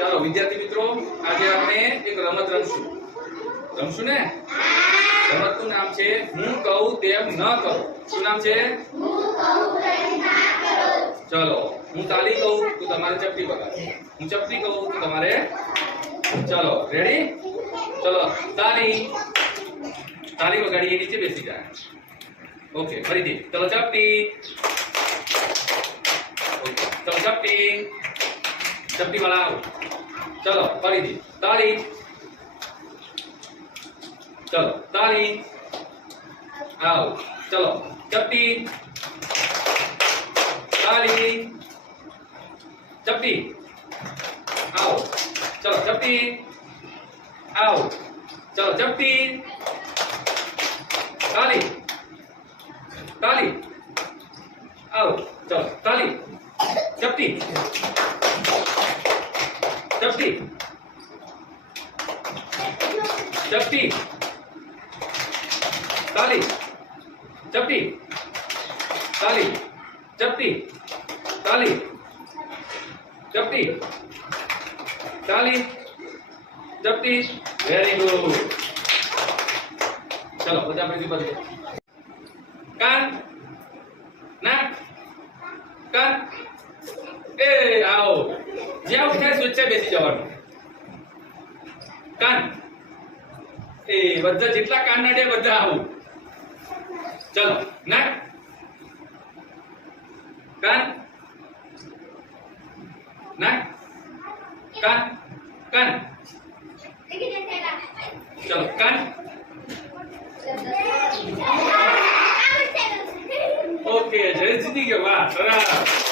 ચાલો વિદ્યાર્થી મિત્રો, આજે આપણે એક રમત રમશું ને? રમતનું નામ છે હું કહું તેમ ન કરો. શું નામ છે? ચલો, હું તાલી કહું તો તમારે ચપટી વગાડો, હું ચપટી કહું તો તમારે. ચલો રેડી? ચલો તાલી વગાડીએ, નીચે બેસી જાય. ઓકે, ફરીથી ચલો ચપટી. ચલો ચપટી વાળા આવો. ચલો ફરીથી તાળી. ચલો તાળી આવો. ચલો ચપટી તાળી ચપટી આવો. ચલો ચપટી આવો. ચલો ચપટી તાળી આવો. ચલો તાળી ચપટી તાળી ચપટી તાળી ચપટી તાળી ચપટી તાળી ચપટી. Very good. ચલો બધા ફરીથી બધે કાન નાક કાન. એ આવો, જ્યાં ઉઠાય સ્વેચ્છાએ બેસી જવાનું. કાન એ બધા જેટલા કાન નડે બધા આવું. ચલો નાક કાન નાક કાન કાન. ચલો કાન. ઓકે, જય જીતી ગયો. વાહ સરસ.